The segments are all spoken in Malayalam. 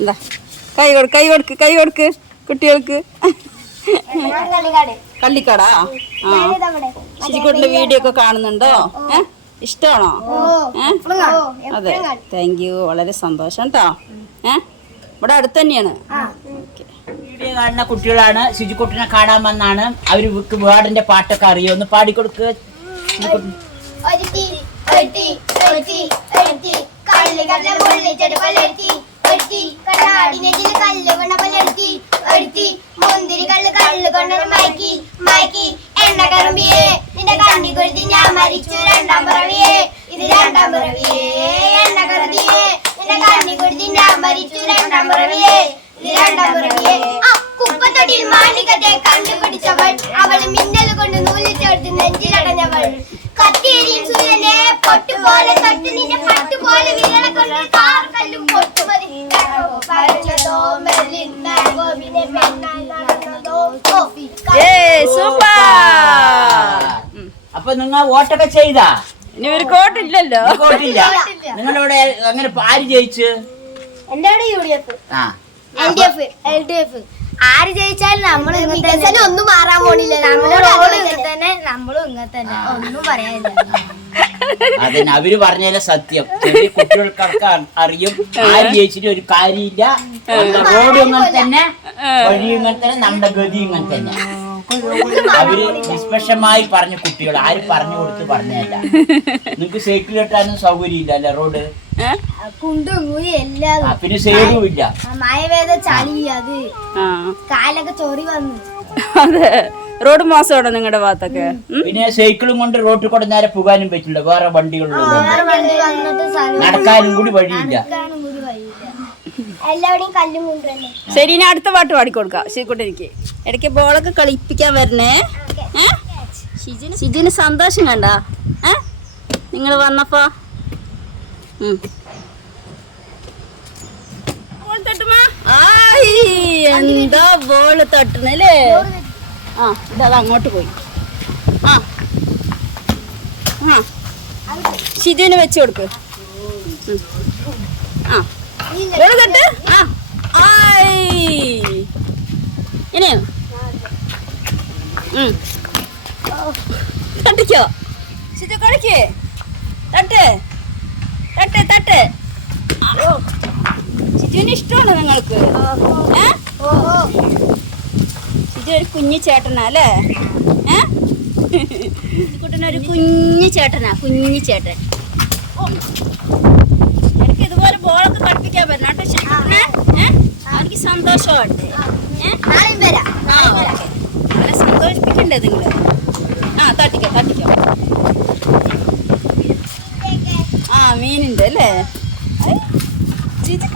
എന്താ കൈ കൊടുക്ക് കൈ കൊടുക്ക് കൈ കൊടുക്ക് കുട്ടികൾക്ക്. കള്ളിക്കടാ? ആ. ശിശുക്കുട്ടിന്റെ വീഡിയോ ഒക്കെ കാണുന്നുണ്ടോ? ഏ? ഇഷ്ടമാണോ? ഏ? അതെ. താങ്ക് യു വളരെ സന്തോഷം കേട്ടോ ഏ? ഇവിടെ അടുത്ത് തന്നെയാണ്. വീഡിയോ കാണുന്ന കുട്ടികളാണ്. ശുചിക്കുട്ടിനെ കാണാൻ വന്നാണ്. അവർ വേർഡിന്റെ പാട്ടൊക്കെ അറിയോ? ഒന്ന് പാടിക്കൊടുക്ക് ശുചിക്കുട്ടി. ഒരുത്തി ഒരുത്തി ഒരുത്തി കള്ളി കല്ല് കല്ല് പൊള്ളിച്ചെടി പല്ലെടുത്തി ഒരുത്തി കണ്ണാടിനെതിൽ കല്ല് കൊണ്ട പല്ലെടുത്തി ഒരുത്തി മുന്തിരി കല്ല് കല്ല് കൊണ്ടൊരു മയക്കി. മയക്കി. എണ്ണ കറുമ്പിയേ. നിന്റെ കണ്ണി കൊരുത്തി ഞാൻ മരിച്ചു. രണ്ടാം പിറവിയേ. ഇത് രണ്ടാം പിറവിയേ. എണ്ണ കറുതിയേ നിന്റെ കണ്ണി കൊരുത്തി ഞാൻ മരിച്ചു. രണ്ടാം പിറവിയേ. ഇത് രണ്ടാം പിറവിയേ. കുപ്പത്തൊട്ടിയിൽ മാണികത്തെ കണ്ടുപിടിച്ചവൾ. അവൾ മിന്നൽ കൊണ്ട് നൂലിൽ ചേർത്ത് നെഞ്ചിലടഞ്ഞവൾ. കത്തിയേരിയും സൂര്യനെ പൊട്ടുപോലെ തട്ടി നിന്റെ പട്ടുപോലെ വിരളെ കൊണ്ട് കാർക്കല്ലും അപ്പൊ നിങ്ങൾ വോട്ടൊക്കെ ചെയ്താ? ഇനി ഒരു കോട്ടില്ലല്ലോ വോട്ടില്ല നിങ്ങളിവിടെ അങ്ങനെ ആര് ജയിച്ച്? എന്റെ യു ഡി എഫ് ആ. L D F L D F ആര് ജയിച്ചാലും നമ്മൾ ഒന്നും മാറാൻ പോണില്ല. നമ്മളോട് തന്നെ നമ്മളും ഇങ്ങനെ തന്നെ. ഒന്നും പറയാനില്ല. അതിന് അവർ പറഞ്ഞാലേ സത്യം. ചെറിയ കുട്ടികൾക്കൊക്കെ അറിയും. ആര് ജയിച്ചിട്ട് ഒരു കാര്യമില്ല. നമ്മുടെ റോഡ് ഇങ്ങനെ തന്നെ വഴി ഇങ്ങനെ തന്നെ നമ്മുടെ ഗതി ഇങ്ങനെ തന്നെ. അവർ നിഷ്പക്ഷമായി പറഞ്ഞ കുട്ടികൾ ആര് പറഞ്ഞു കൊടുത്ത് പറഞ്ഞല്ല. നിങ്ങക്ക് സൈക്കിൾ കെട്ടാനും സൗകര്യമില്ല അല്ലെ റോഡ്? കുണ്ടും പിന്നെ സേവും ഇല്ല. മഴ പെയ്ത ചളി അത്. കാലൊക്കെ ചൊറി വന്നു. അതെ. റോഡ് മോശമാണോ നിങ്ങളുടെ ഭാഗത്തൊക്കെ? പിന്നെ സൈക്കിളും കൊണ്ട് റോട്ടിൽ കൂടെ നേരെ പോകാനും പറ്റില്ല. വേറെ വണ്ടികളും നടക്കാനും കൂടി വഴിയില്ല. കല്ലും കൊണ്ടുവന്നെ ശരി ഇനി അടുത്ത പാട്ട് പാടിക്കൊടുക്കാം ശരിക്കൂട്ടെ എനിക്ക്. ഇടയ്ക്ക് ബോളൊക്കെ കളിപ്പിക്കാൻ വരണേ. ഷിജിന്? സന്തോഷം കണ്ട. ഏ? നിങ്ങൾ വന്നപ്പോ. ബോൾ തട്ടുമാ? എന്താ ബോൾ തട്ടണല്ലേ ആ ഇതത് അങ്ങോട്ട് പോയി. ആ. ആ. ഷിജുവിന് വെച്ച് കൊടുക്ക്. ആ. തട്ട് ആ. ഇനിയോ. തട്ടിക്കോ? ഷിജു കളിക്ക്. തട്ട്. തട്ട് തട്ട്. ഷിജുവിന് ഇഷ്ടമാണോ നിങ്ങൾക്ക്? ഏ? ഒരു കുഞ്ഞു ചേട്ടനാ അല്ലേ? ഏ? കുട്ടനൊരു കുഞ്ഞു ചേട്ടനാ കുഞ്ഞു ചേട്ടൻ. എനിക്ക് ഇതുപോലെ ബോളൊക്കെ പഠിപ്പിക്കാൻ പറ്റണം കേട്ടോ ശരി ഏ? എനിക്ക് സന്തോഷമാട്ടെ ഏ? നാളെയും വരാം. ആ ഓക്കെ അങ്ങനെ സന്തോഷിപ്പിക്കണ്ടേ നിങ്ങൾ ആ തട്ടിക്കോ തട്ടിക്കോ. ആ മീനുണ്ട് അല്ലേ? ചിജി?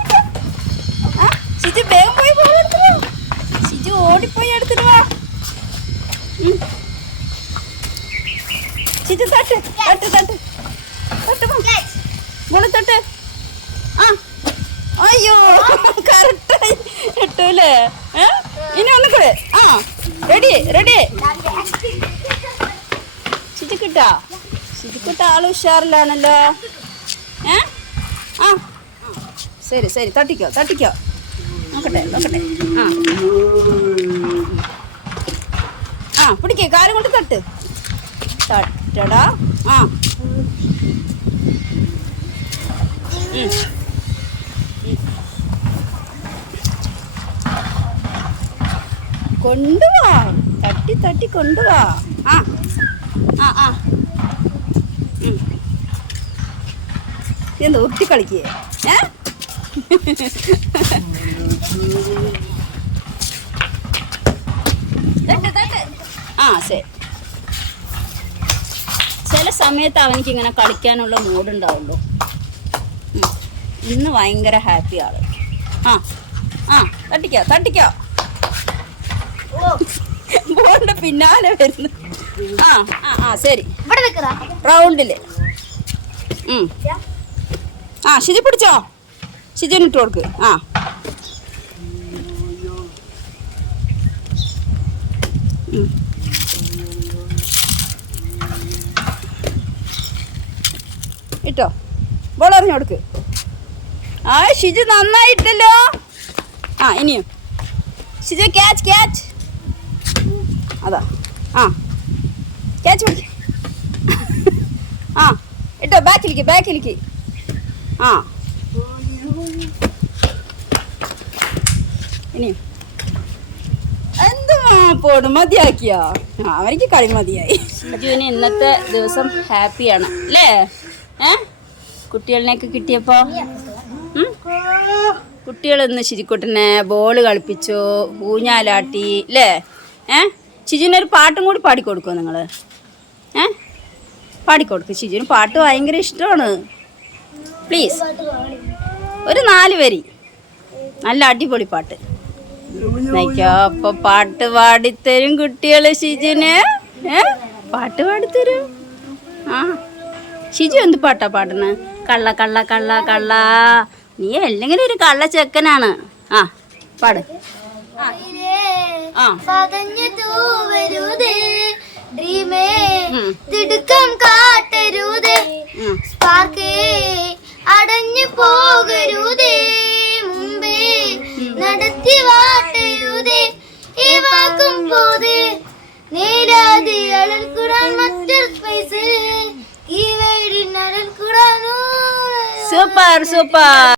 ആ, ഷിജു വേഗം പോയി. ഷിജു ഓടിപ്പോയി വാ. തട്ട് തട്ട് തട്ട്. തട്ട് തട്ട്. ആ. അയ്യോ കറക്റ്റായി. കിട്ടൂലേ? ഇനി ഒന്നും കൂടെ ആ. റെഡി റെഡി ശിജിക്കിട്ടാ ശിജിക്കിട്ട ആൾ ഉഷാറിലാണല്ലോ. ഏ? ആ. ശരി ശരി. തട്ടിക്കോ തട്ടിക്കോ. നോക്കട്ടെ നോക്കട്ടെ. ആ. ആ പിടിക്കേ കാലം കൊണ്ട് തട്ട്. തട്ടടാ. ആ. കൊണ്ടുവാ. തട്ടി തട്ടി കൊണ്ടുവാ. ആ. ആ ആ. എന്താ ഉരുട്ടി കളിക്കേ ഏ. ആ ശരി. ചില സമയത്ത് അവനിക്ക് ഇങ്ങനെ കളിക്കാനുള്ള മൂഡ് ഉണ്ടാവുള്ളൂ. ഇന്ന് ഭയങ്കര ഹാപ്പി ആൾ. ആ ആ തട്ടിക്കോ തട്ടിക്കോ. ബോളിന്റെ പിന്നാലെ വരുന്നു. ആ ആ ആ ശരി. റൗണ്ടിൽ. ആ ഷിജി പിടിച്ചോ? ഷിജിന് ഇട്ട് കൊടുക്ക്. ആ. ഇട്ടോ. ബോളറിഞ്ഞു കൊടുക്ക്. ആ ഷിജു നന്നായിട്ടല്ലോ ആ ഇനിയും. ഷിജു ക്യാച്ച് ക്യാച്ച് അതാ. ആ. ക്യാച്ച് പിടിക്ക. ആ ഇട്ടോ ബാക്കിലേക്ക് ബാക്കിലേക്ക് ആ. ഇനിയും. പോട് മതിയാക്കിയോ? അവനിക്ക് കളി മതിയായി. അജുവിന് ഇന്നത്തെ ദിവസം ഹാപ്പിയാണ് അല്ലേ? ഏ? കുട്ടികളിനെയൊക്കെ കിട്ടിയപ്പോ? കുട്ടികളൊന്ന് ശിരിക്കുട്ടനെ ബോൾ കളിപ്പിച്ചു ഊഞ്ഞാലാട്ടി അല്ലേ? ഏ? ഷിജുവിനൊരു പാട്ടും കൂടി പാടിക്കൊടുക്കുമോ നിങ്ങൾ ഏ? പാടിക്കൊടുക്കും. ഷിജുവിന് പാട്ട് ഭയങ്കര ഇഷ്ടമാണ്. പ്ലീസ് ഒരു നാല് വരി. നല്ല അടിപൊളി പാട്ട്. അപ്പൊ പാട്ട് പാടിത്തരും കുട്ടികൾ ഷിജുന്. ഏ? പാട്ട് പാടിത്തരും. ആ. ഷിജു എന്ത് പാട്ടാ പാടുന്നത് കള്ള കള്ള കള്ള കള്ള. നീ അല്ലെങ്കിൽ ഒരു കള്ള ചെക്കനാണ്. ആ പാട്. ആ. പതഞ്ഞു തൂവരുതേ ഡ്രീമേ. ഉം. തിടുക്കം കാട്ടരുതേ. സ്പാർക്കേ അടഞ്ഞു പോകരുതേ. நடக்கும் போது நேராது அழல்குடன் மற்ற ஸ்பைஸு கீவேடி நடக்குடன் சூப்பர் சூப்பர்.